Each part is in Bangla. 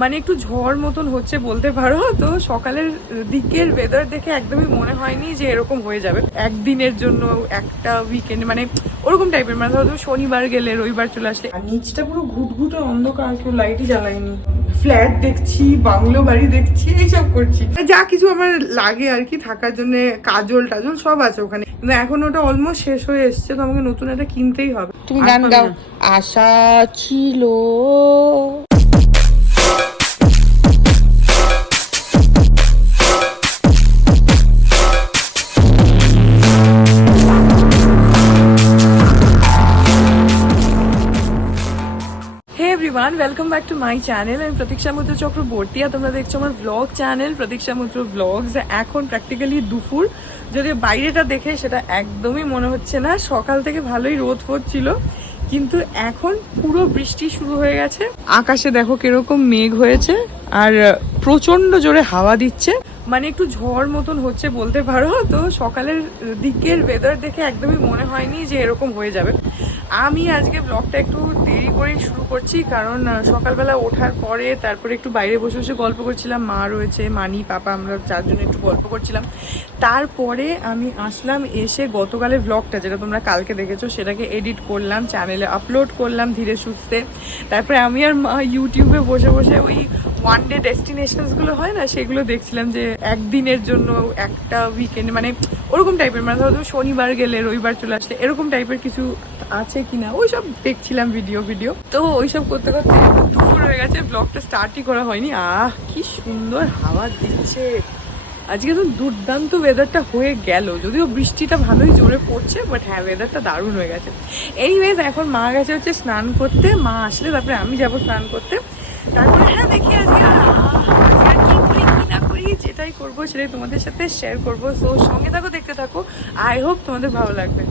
মানে একটু ঝড় মতন হচ্ছে বলতে পারো। তো সকালের দিকের ওয়েদার দেখে একদমই মনে হয়নি যে এরকম হয়ে যাবে একদিনের জন্য, একটা উইকেন্ড, মানে ওরকম টাইপের। মানে ধরো তুমি শনিবার গেলে রবিবার চলে আসলে। আর নিচটা পুরো ঘুটঘুটে অন্ধকার, কেউ লাইটই জ্বালায়নি। ফ্ল্যাট দেখছি, বাংলো বাড়ি দেখছি, এইসব করছি, যা কিছু আমার লাগে আর কি থাকার জন্য। কাজল টাজল সব আছে ওখানে, কিন্তু এখন ওটা অলমোস্ট শেষ হয়ে এসছে, তো আমাকে নতুন একটা কিনতেই হবে। তুমি গান গাও। আশা ছিল। Welcome back to my channel. আমি প্রতীক্ষা মুদ্র চক্রবর্তী, আর তোমরা দেখছো আমার ব্লগ চ্যানেল প্রতীক্ষা মুদ্র ব্লগস। এখন প্র্যাকটিক্যালি দুপুর, যদি বাইরেটা দেখে সেটা একদমই মনে হচ্ছে না। সকাল থেকে ভালোই রোদ ফোদ ছিল, কিন্তু এখন পুরো বৃষ্টি শুরু হয়ে গেছে। আকাশে দেখো কিরকম মেঘ হয়েছে, আর প্রচন্ড জোরে হাওয়া দিচ্ছে, মানে একটু ঝড় মতন হচ্ছে বলতে পারো। তো সকালের দিকের ওয়েদার দেখে একদমই মনে হয়নি যে এরকম হয়ে যাবে। আমি আজকে ব্লগটা একটু দেরি করেই শুরু করছি, কারণ সকালবেলা ওঠার পরে তারপরে একটু বাইরে বসে বসে গল্প করছিলাম। মা রয়েছে, মানি, পাপা, আমরা চারজন একটু গল্প করছিলাম। তারপরে আমি আসলাম, এসে গতকালের ব্লগটা যেটা তোমরা কালকে দেখেছো সেটাকে এডিট করলাম, চ্যানেলে আপলোড করলাম ধীরে সুস্থে। তারপরে আমি আর মা ইউটিউবে বসে বসে ওই ওয়ান ডে ডেস্টিনেশনসগুলো হয় না, সেগুলো দেখছিলাম, যে একদিনের জন্য, একটা উইকেন্ড, মানে ওরকম টাইপের। মানে ধরো তুমি শনিবার গেলে রবিবার চলে আসলে, এরকম টাইপের কিছু আছে কিনা ওইসব দেখছিলাম, ভিডিও। তো ওইসব করতে করতে দুপুর হয়ে গেছে, ব্লগটা স্টার্টই করা হয়নি। কি সুন্দর হাওয়া দিচ্ছে আজকে, তো দুর্দান্ত ওয়েদারটা হয়ে গেল। যদিও বৃষ্টিটা ভালোই জোরে পড়ছে, বাট হ্যাঁ ওয়েদারটা দারুণ হয়ে গেছে। এনিওয়েজ এখন মা গেছে হচ্ছে স্নান করতে, মা আসলে তারপরে আমি যাব স্নান করতে। তারপরে হ্যাঁ দেখি আজকে কি করি কি না করি, যেটাই করবো সেটাই তোমাদের সাথে শেয়ার করবো। সো সঙ্গে থাকো, দেখতে থাকো, আই হোপ তোমাদের ভালো লাগবে।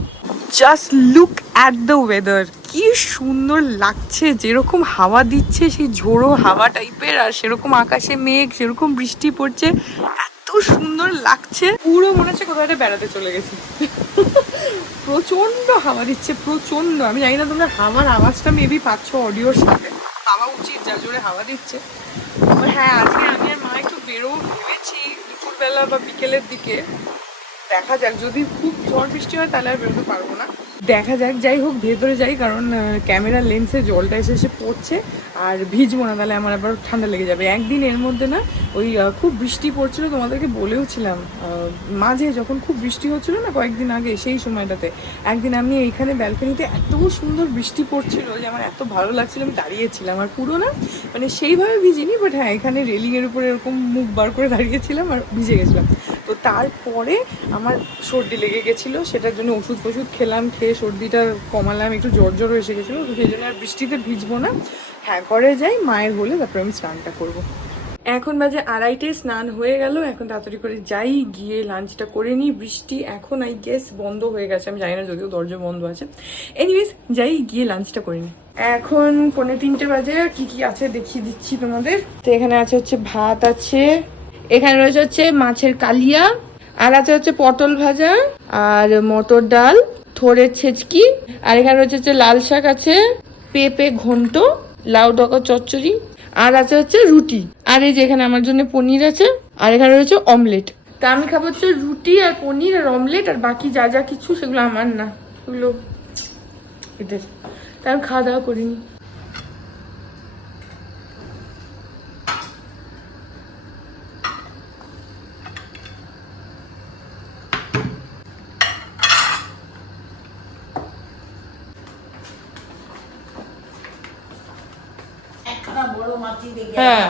Just look at the weather, কি সুন্দর লাগছে। যেরকম হাওয়া দিচ্ছে, সেই ঝোড়ো হাওয়া টাইপের, আর সেরকম আকাশে মেঘ, সেরকম বৃষ্টি পড়ছে, এত সুন্দর লাগছে। পুরো মনে হচ্ছে কোথাও একটা বেড়াতে চলে গেছি। প্রচন্ড হাওয়া দিচ্ছে, প্রচন্ড। আমি জানি না তোমরা হাওয়ার আওয়াজটা মেবি পাচ্ছ অডিওর সাথে, পাওয়া উচিত, যা জোরে হাওয়া দিচ্ছে। হ্যাঁ আজকে আমি আর মা একটু বেরো ভেবেছি দুপুরবেলা বা বিকেলের দিকে। দেখা যাক, যদি খুব ঝড় বৃষ্টি হয় তাহলে আর বেরোতে পারবো না, দেখা যাক। যাই হোক ভেতরে যাই, কারণ ক্যামেরার লেন্সে জলটা এসে এসে পড়ছে, আর ভিজবো না তাহলে আমার আবার ঠান্ডা লেগে যাবে। একদিন এর মধ্যে না ওই খুব বৃষ্টি পড়ছিল, তোমাদেরকে বলেও ছিলাম মাঝে, যখন খুব বৃষ্টি হচ্ছিল না কয়েকদিন আগে, সেই সময়টাতে একদিন আমি এইখানে ব্যালকনিতে এত সুন্দর বৃষ্টি পড়ছিল যে আমার এত ভালো লাগছিল, আমি দাঁড়িয়েছিলাম। আর পুরো না মানে সেইভাবে ভিজিনি, বাট হ্যাঁ এখানে রেলিংয়ের উপরে এরকম মুখ বার করে দাঁড়িয়েছিলাম আর ভিজে গেছিলাম। তো তারপরে আমার সর্দি লেগে গেছিলো, সেটার জন্য ওষুধ ফষুধ খেলাম, খেয়ে সর্দিটা কমালাম, একটু জ্বর এসে গেছিলো। তো সেই জন্য আর বৃষ্টিতে ভিজবো না। হ্যাঁ ঘরে যাই, মায়ের হলে তারপরে আমি স্নানটা করবো। এখন বাজে 2:30, স্নান হয়ে গেল। এখন তাড়াতাড়ি করে যাই, গিয়ে লাঞ্চটা করে নিই। বৃষ্টি এখন আই গেস বন্ধ হয়ে গেছে, আমি জানি না, যদিও দরজা বন্ধ আছে। এনিওয়েজ যাই, গিয়ে লাঞ্চটা করে নিই। এখন 2:45 বাজে, কি কি আছে দেখিয়ে দিচ্ছি তোমাদের। তো এখানে আছে হচ্ছে ভাত আছে, এখানে রয়েছে হচ্ছে মাছের কালিয়া, আর আছে হচ্ছে পটল ভাজা, আর মটর ডাল, থোড়ের ছেচকি, আর এখানে রয়েছে হচ্ছে লাল শাক আছে, পেঁপে ঘন্ট, লাউ ডগা চচ্চড়ি, আর আছে হচ্ছে রুটি, আর এই যে এখানে আমার জন্য পনির আছে, আর এখানে রয়েছে অমলেট। তা আমি খাবো হচ্ছে রুটি আর পনির আর অমলেট, আর বাকি যা যা কিছু সেগুলো আমার না, ওগুলো এদের। তা আমি খাওয়া দাওয়া করিনি। হ্যাঁ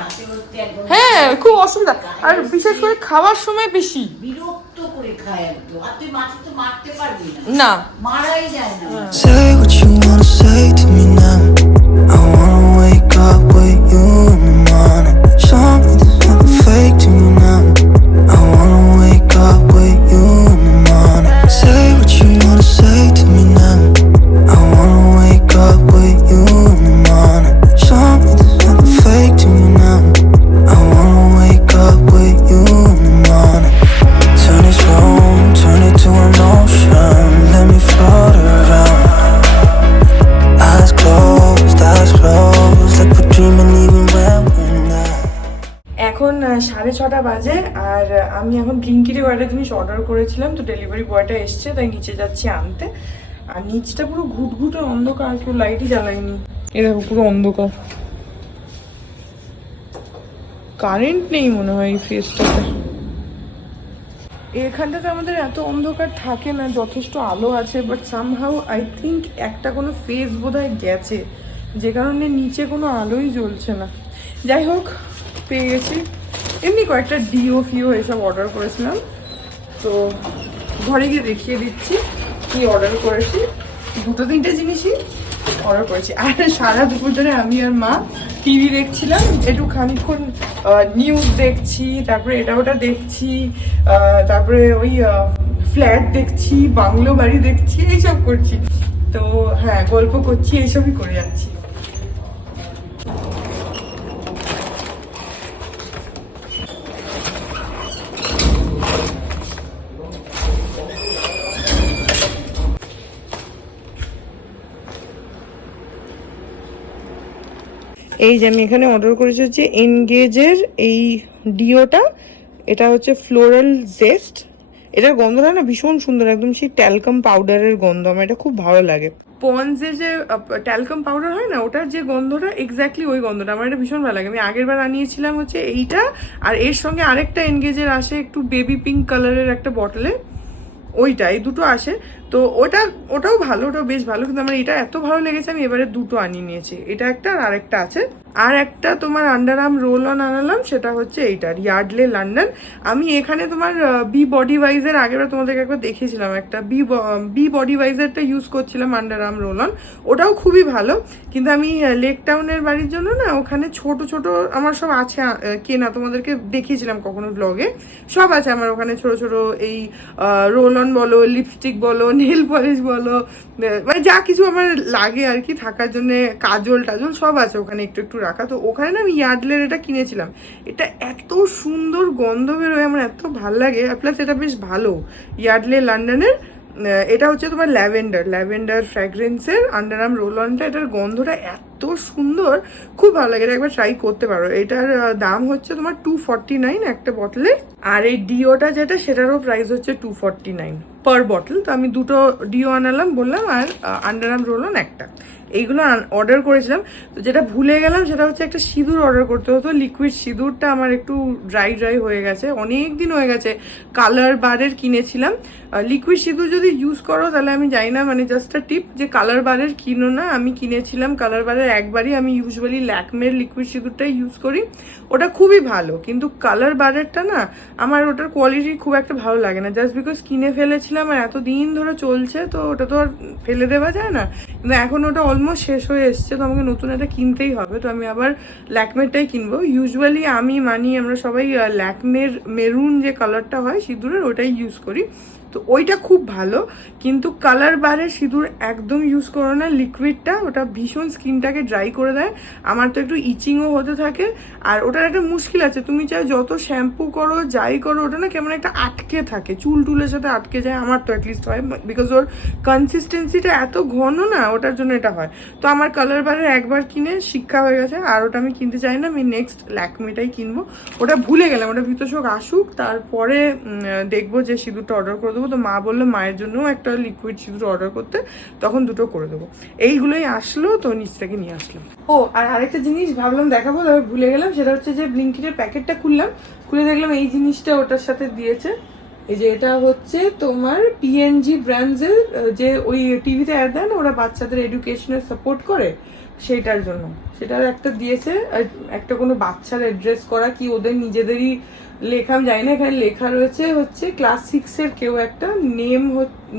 হ্যাঁ খুব অসুবিধা, আর বিশেষ করে খাওয়ার সময় বেশি বিরক্ত করে খায় একদম। আর তুই মাছ তো মারতে পারবি না, মারাই যায় না। Say what you wanna say to me now. I wanna wake up with you in the morning. Show me there's nothing fake to me now. I wanna wake up with you in the morning. Say what you wanna say to me now. I wanna wake up with you in the morning. Show me there's nothing fake to me now. I wanna wake up with you in the morning. Turn this room, turn it to an ocean. Let me float around. 6:30 বাজে। আর আমি এখন ব্লিঙ্কিটে কয়েকটা জিনিস অর্ডার করেছিলাম, তো ডেলিভারি বয়টা এসছে, তাই নিচে যাচ্ছি আনতে। আর নিচটা পুরো ঘুটঘুটে অন্ধকার, কেউ লাইটই জ্বালায়নি। এ দেখো পুরো অন্ধকার, কারেন্ট নেই মনে হয় এই ফেসটাতে। এখানটাতে আমাদের এত অন্ধকার থাকে না, যথেষ্ট আলো আছে, বাট সামহাউ আই থিঙ্ক একটা কোনো ফেস বোধহয় গেছে, যে কারণে নিচে কোনো আলোই জ্বলছে না। যাই হোক, পেয়ে গেছি। এমনি কয়েকটা ডিও ফিও এসব অর্ডার করেছিলাম, তো ঘরে গিয়ে দেখিয়ে দিচ্ছি কি অর্ডার করেছি। 2-3টে জিনিসই অর্ডার করেছি। আর সারা দুপুর ধরে আমি আর মা টিভি দেখছিলাম, একটু খানিকক্ষণ নিউজ দেখছি, তারপরে এটা ওটা দেখছি, তারপরে ওই ফ্ল্যাট দেখছি, বাংলো বাড়ি দেখছি, এইসব করছি। তো হ্যাঁ, গল্প করছি, এইসবই করে যাচ্ছি। এই যে আমি এখানে অর্ডার করেছি হচ্ছে এনগেজের এই ডিওটা। এটা হচ্ছে ফ্লোরাল জেস্ট। এটার গন্ধটা না ভীষণ সুন্দর, একদম সেই ট্যালকাম পাউডারের গন্ধ, আমার এটা খুব ভালো লাগে। পন্সের যে ট্যালকাম পাউডার হয় না, ওটার যে গন্ধটা এক্স্যাক্টলি ওই গন্ধটা, আমার এটা ভীষণ ভালো লাগে। আমি আগের বার আনিয়েছিলাম হচ্ছে এইটা, আর এর সঙ্গে আরেকটা এনগেজের আসে একটু বেবি পিঙ্ক কালারের একটা বটলে, ওইটা, এই দুটো আসে। তো ওটাও ভালো, ওটাও বেশ ভালো, কিন্তু আমার এটা এত ভালো লেগেছে আমি এবারে দুটো আনিয়ে নিয়েছি। এটা একটা আর আরেকটা আছে। আর একটা তোমার আন্ডার আর্ম রোল অন আনালাম, সেটা হচ্ছে এইটার ইয়ার্ডলে লন্ডন। আমি এখানে তোমার বি বডি ওয়াইজের আগেরবার তোমাদেরকে একবার দেখিয়েছিলাম, একটা বি বডি ওয়াইজারটা ইউজ করছিলাম আন্ডার আর্ম রোল অন, ওটাও খুবই ভালো। কিন্তু আমি লেক টাউনের বাড়ির জন্য না, ওখানে ছোট ছোট আমার সব আছে কেনা, তোমাদেরকে দেখিয়েছিলাম কখনো ব্লগে, সব আছে আমার ওখানে ছোট ছোট এই রোল অন বলো, লিপস্টিক বলো, নেল পলিশ বলো, মানে যা কিছু আমার লাগে আর কি থাকার জন্য, কাজল টাজল সব আছে ওখানে একটু একটু রাখা। তো ওখানে না আমি ইয়ার্ডলের এটা কিনেছিলাম, এটা এত সুন্দর গন্ধ বেরোয়, আমার এত ভাল লাগে। আর প্লাস এটা বেশ ভালো, ইয়ার্ডলে লন্ডনের। এটা হচ্ছে তোমার ল্যাভেন্ডার ফ্র্যাগ্রেন্সের আন্ডার আর্ম রোল অনটা। এটার গন্ধটা এত সুন্দর, খুব ভালো লাগে, এটা একবার ট্রাই করতে পারো। এটার দাম হচ্ছে তোমার 249 একটা বটলে। আর এই ডিওটা যেটা, সেটারও প্রাইস হচ্ছে 249 পার বটল। তো আমি দুটো ডিও আনালাম বললাম, আর আন্ডার আর্ম রোল অন একটা, এইগুলো অর্ডার করেছিলাম। তো যেটা ভুলে গেলাম সেটা হচ্ছে একটা সিঁদুর অর্ডার করতে হতো, লিকুইড সিঁদুরটা আমার একটু ড্রাই হয়ে গেছে, অনেক দিন হয়ে গেছে। কালার বারের কিনেছিলাম। লিকুইড সিঁদুর যদি ইউজ করো তাহলে আমি জানি না, মানে জাস্ট আ টিপ, যে কালার বারের কিনো না। আমি কিনেছিলাম কালার বারের একবারই, আমি ইউজুয়ালি ল্যাকমের লিকুইড সিঁদুরটাই ইউজ করি, ওটা খুবই ভালো। কিন্তু কালার বারেরটা না, আমার ওটার কোয়ালিটি খুব একটা ভালো লাগে না, জাস্ট বিকজ কিনে ফেলেছিলাম আর এত দিন ধরে চলছে, তো ওটা তো আর ফেলে দেওয়া যায় না। কিন্তু এখন ওটা অলমোস্ট শেষ হয়ে এসছে, তো আমাকে নতুন একটা কিনতেই হবে। তো আমি আবার ল্যাকমেরটাই কিনবো। ইউজুয়ালি আমরা সবাই ল্যাকমের মেরুন যে কালারটা হয় সিঁদুরের, ওটাই ইউজ করি। তো ওইটা খুব ভালো, কিন্তু কালার বারের সিঁদুর একদম ইউজ করো না, লিকুইডটা, ওটা ভীষণ স্কিনটাকে ড্রাই করে দেয়। আমার তো একটু ইচিংও হতে থাকে, আর ওটার একটা মুশকিল আছে, তুমি চাই যত শ্যাম্পু করো যাই করো, ওটা না কেমন একটা আটকে থাকে, চুল টুলের সাথে আটকে যায়, আমার তো অ্যাটলিস্ট হয়, বিকজ ওর কনসিস্টেন্সিটা এত ঘন না, ওটার জন্য এটা হয়। তো আমার কালার বারের একবার কিনে শিক্ষা হয়ে গেছে, আর ওটা আমি কিনতে চাই না। আমি নেক্সট ল্যাকমেটাই কিনবো, ওটা ভুলে গেলাম, ওটা ভিতর আসুক, তারপরে দেখবো যে সিঁদুরটা অর্ডার করে দেবো। তো মা বললো মায়ের জন্যও একটা লিকুইড সিঁদুর অর্ডার করতে, তখন দুটো করে দেবো। এইগুলোই আসলো, তো নিচ থেকে নিয়ে আসলাম। ও, আর আরেকটা জিনিস ভাবলাম দেখাবো, তারপর ভুলে গেলাম, সেটা হচ্ছে যে ব্লিঙ্কিটের প্যাকেটটা খুলে দেখলাম এই জিনিসটা ওটার সাথে দিয়েছে। এই যে এটা হচ্ছে তোমার পিএনজি ব্র্যান্ডসের, যে ওই টিভিতে অ্যাড দেয় না, ওরা বাচ্চাদের এডুকেশনের সাপোর্ট করে, সেইটার জন্য সেটার একটা দিয়েছে। একটা কোনো বাচ্চার অ্যাড্রেস করা, কি ওদের নিজেদেরই লেখা আমি জানি না, এখানে লেখা রয়েছে হচ্ছে ক্লাস 6-এর কেউ একটা,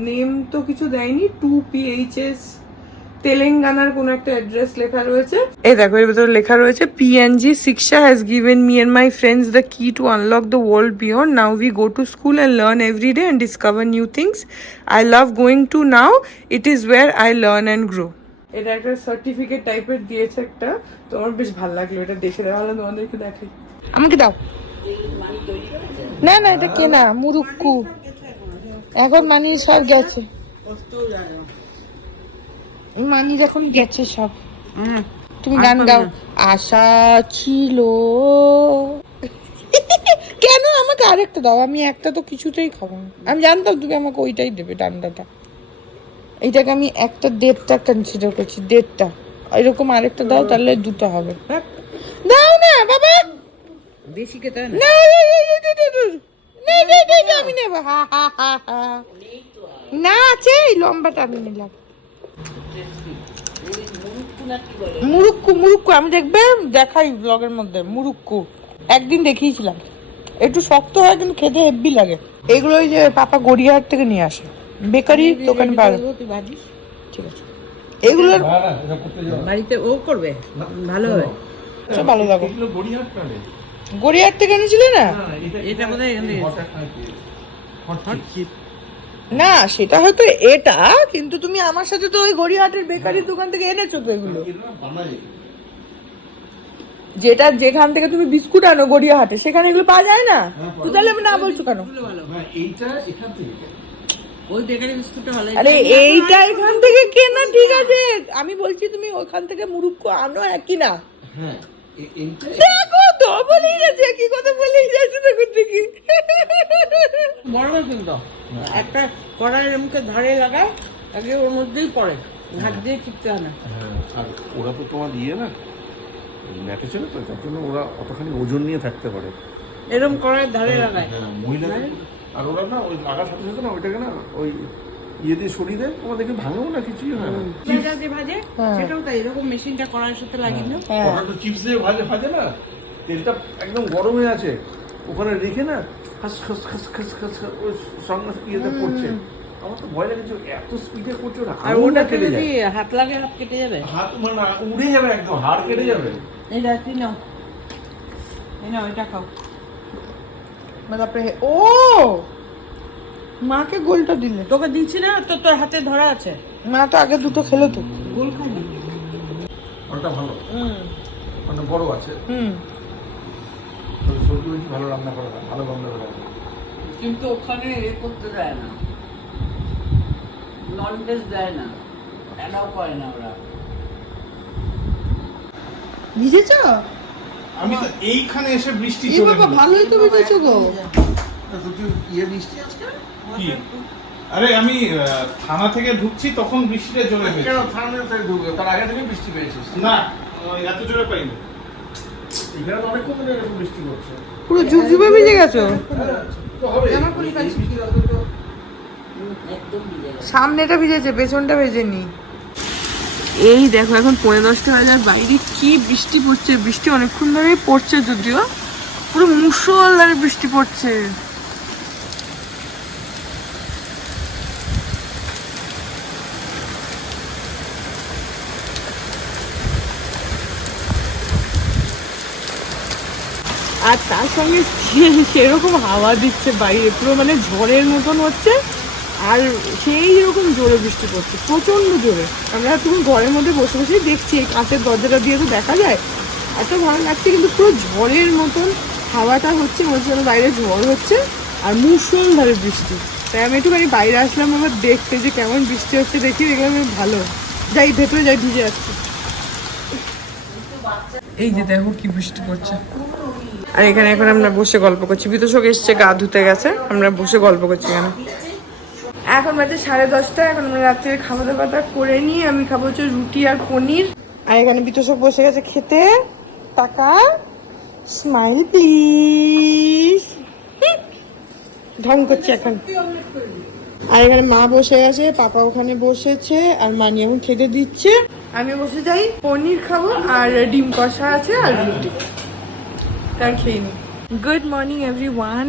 নেম তো কিছু দেয়নি, 2PHS তেলেঙ্গানার কোনো একটা অ্যাড্রেস লেখা রয়েছে। এই দেখো এর ভেতরে লেখা রয়েছে, PNG Siksha has given me and my friends the key to unlock the world beyond. Now we go to school and learn every day and discover new things. I love going to now. It is where I learn and grow. এটা একটা সার্টিফিকেট টাইপের দিয়েছে একটা, তো আমার বেশ ভালো লাগলো, এটা দেখে দেওয়া হলো, তোমাদেরকে দেখাই। আমাকে দাও। না না, এটা কেনা মুরুক্কু, এখন মানি সব গেছে, মানি যখন গেছে সব। তুমি গান গাও, আশা ছিল কেন আমাকে আরেকটা দাও, আমি একটা তো কিছুতেই খাবো না। আমি জানতাম তুমি আমাকে ওইটাই দেবে, ঠান্ডাটা। এইটাকে আমি একটা 1.5টা কনসিডার করছি, 1.5টা। এরকম আরেকটা দাও, তাহলে 2টা হবে। দাও না বাবা, বেশি খেতে হয় না। না আমি নেবো। না আছে এই লম্বাটা আমি নিলাম। মুরুক্কু আমি দেখবে দেখাই ব্লগের মধ্যে। মুরুক্কু একদিন দেখিয়েছিলাম, একটু শক্ত হয় কিন্তু খেতে হেভি লাগে। এগুলো ওই যে পাপা গড়িয়াহাট থেকে নিয়ে আসে, বেকারি দোকানে পাওয়া যায়। তুই ভাজিস ঠিক আছে, এগুলোর বাড়িতে ও করবে ভালো হয়। সব ভালো লাগে। গড়িয়াহাট থেকে এনেছিলে না? এটা বোধহয় এখান থেকে না সেটা হয়তো এটা, কিন্তু তুমি আমার সাথে তো ওই গড়িয়াহাটের বেকারির দোকান থেকে এনেছো তো এগুলো। যেটা যেখান থেকে তুমি বিস্কুট আনো গড়িয়াহাটে, সেখানে এগুলো পাওয়া যায় না? তো তাহলে আমি না বলছো কেন? ওই বেকারি বিস্কুটটা ভালো। আরে এইটা এখান থেকে কেনা ঠিক আছে, আমি বলছি তুমি ওখান থেকে মুরুক্কু আনো, একই না? দেখো তো বলেই যাচ্ছে, কি কথা বলেই যাচ্ছে, দেখুন দেখি। বড় কিন্তু একটা কড়াইয়ের মুখে ধারে লাগায়, আগে ওর মধ্যেই পড়ে, ঘাট দিয়ে চিপতে হয় না। আর ওরা তো তোমার ইয়ে না, ম্যাটে ছিল তো, তার জন্য ওরা অতখানি ওজন নিয়ে থাকতে পারে। এরকম কড়াইয়ের ধারে লাগায়। মহিলা আর ওরা না ওই লাগার সাথে সাথে না ওইটাকে না ওই ইয়ে দিয়ে সরিয়ে দেয়, তোমার দেখে ভাঙেও না, কিছুই হয় না। যেটা যে ভাজে সেটাও তাই, এরকম মেশিনটা কড়াইয়ের সাথে লাগিয়ে না। ওরা তো চিপস দিয়ে ভাজে না, তেলটা একদম গরমে আছে, ওখানে রেখে না খাস খাস খাস খাস খাস ওই সঙ্গে ইয়েতে পড়ছে। আমার তো ভয় লাগছে, এত স্পিডে করছে, ওরা আর ওটাতে কেটে যদি যায়, হাত লাগে হাত কেটে যাবে, হাত মানে উড়ে যাবে, একদম হাড় কেটে যাবে। এই রাত্রি নাও, এই নাও এটা খাও। তারপরে ও মাকে গোলটা দিলে? তোকে দিচ্ছি না তো, তোর হাতে ধরা আছে। মা তো আগে দুটো খেলো তো। গোল খাবি? ওটা ভালো, মানে বড় আছে, সবজি বেশি ভালো রান্না করা হয়, ভালো রান্না করা হয়। কিন্তু ওখানে করতে দেয় না, নন ভেজ দেয় না, এলাও করে না ওরা। ভিজেছো? আমি তো এইখানে এসে বৃষ্টি এই বাবা ভালোই তো ভিজেছো গো। ইয়ে বৃষ্টি আজকে কি? আরে আমি থানা থেকে ঢুকছি তখন বৃষ্টিটা জোরে হয়েছে। কেন থানা থেকে ঢুকবে? তার আগে থেকে বৃষ্টি পেয়েছিস? না, এত জোরে পাইনি। এখানে তো অনেকক্ষণ ধরে এরকম বৃষ্টি পড়ছে। পুরো ঝুপঝুপে ভিজে গেছো। তো হবে। একদম ভিজে গেছে। সামনেটা ভিজেছে, পেছনটা ভেজেনি। এই দেখো এখন 10:30 বাজে, বাইরে কি বৃষ্টি পড়ছে। বৃষ্টি অনেকক্ষণ ধরেই পড়ছে, যদিও পুরো মুষলধারে বৃষ্টি পড়ছে। আর তার সঙ্গে সেরকম হাওয়া দিচ্ছে বাইরে, পুরো মানে ঝড়ের মতন হচ্ছে। আর সেই রকম জোরে বৃষ্টি পড়ছে, প্রচন্ড জোরে। আমরা তুমি ঘরের মধ্যে বসে বসেই দেখছি, এই কাঁচের দরজাটা দিয়ে তো দেখা যায়, এত ভালো লাগছে। কিন্তু পুরো ঝড়ের মতন হাওয়াটা হচ্ছে, বলছে যেন বাইরে ঝড় হচ্ছে আর মুষলধারে বৃষ্টি। তাই আমি একটুখানি বাইরে আসলাম আবার দেখতে যে কেমন বৃষ্টি হচ্ছে, দেখি দেখলাম ভালো। যাই ভেতরে যাই, ভিজে যাচ্ছে। এই যে দেখো কি বৃষ্টি পড়ছে। আর এখানে এখন আমরা বসে গল্প করছি। বিতোষক এসছে, গা ধুতে গেছে, আমরা বসে গল্প করছি এখানে। এখন বাজে 10:30। এখন আমরা রাত্রে খাওয়া দাওয়াটা করে নিয়ে আমি খাবো হচ্ছে রুটি আর পনির। আর এখানে বিতোষক বসে গেছে খেতে। টাকা স্মাইল প্লিজ, ঢং করছে এখন। আর এখানে মা বসে গেছে, পাপা ওখানে বসেছে, আর মানি এখন খেতে দিচ্ছে। আমি বসে যাই, পনির খাবো আর ডিম কষা আছে আর রুটি, তার খেয়ে নি। Good morning everyone,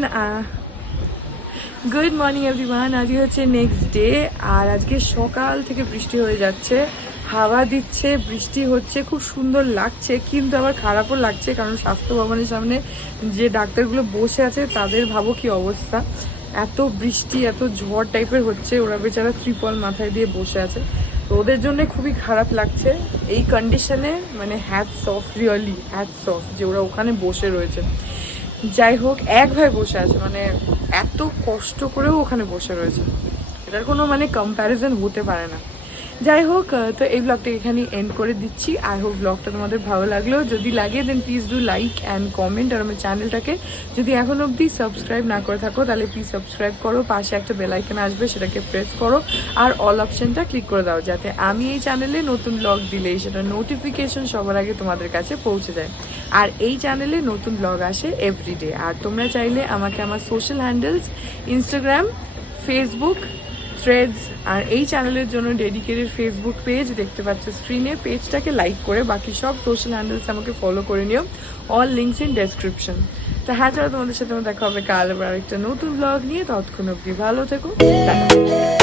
good morning everyone. আজকে হচ্ছে নেক্সট ডে, আর আজকে সকাল থেকে বৃষ্টি হয়ে যাচ্ছে, হাওয়া দিচ্ছে, বৃষ্টি হচ্ছে, খুব সুন্দর লাগছে। কিন্তু আবার খারাপও লাগছে, কারণ স্বাস্থ্য ভবনের সামনে যে ডাক্তারগুলো বসে আছে তাদের ভাবো কি অবস্থা। এত বৃষ্টি, এত ঝড় টাইপের হচ্ছে, ওরা বেচারা ত্রিপল মাথায় দিয়ে বসে আছে। তো ওদের জন্য খুবই খারাপ লাগছে এই কন্ডিশনে। মানে hats off, really hats off যে ওরা ওখানে বসে রয়েছে। যাই হোক, এক ভাই বসে আছে, মানে এত কষ্ট করেও ওখানে বসে রয়েছে, এটার কোনো মানে কম্প্যারিজন হতে পারে না। যাই হোক, তো এই ব্লগটা এখানে এন্ড করে দিচ্ছি। আই হোপ ব্লগটা তোমাদের ভালো লাগলো। যদি লাগে then please do like and comment. আর আমার চ্যানেলটাকে যদি এখন অবধি সাবস্ক্রাইব না করে থাকো তাহলে প্লিজ সাবস্ক্রাইব করো। পাশে একটা বেল আইকন আসবে, সেটাকে প্রেস করো আর অল অপশনটা ক্লিক করে দাও, যাতে আমি এই চ্যানেলে নতুন ব্লগ দিলেই সেটা নোটিফিকেশন সবার আগে তোমাদের কাছে পৌঁছে যায়। আর এই চ্যানেলে নতুন ব্লগ আসে এভরিডে। আর তোমরা চাইলে আমাকে আমার social handles Instagram, Facebook, threads আর এই চ্যানেলের জন্য ডেডিকেটেড ফেসবুক পেজ দেখতে পাচ্ছ স্ক্রিনে, পেজটাকে লাইক করে বাকি সব সোশ্যাল হ্যান্ডেলস আমাকে ফলো করে নিও। All links in description. তো হ্যাঁ, ছাড়া তোমাদের সাথে আমার দেখা হবে কাল আবার একটা নতুন ব্লগ নিয়ে। ততক্ষণ অবধি ভালো থেকো, টাটা।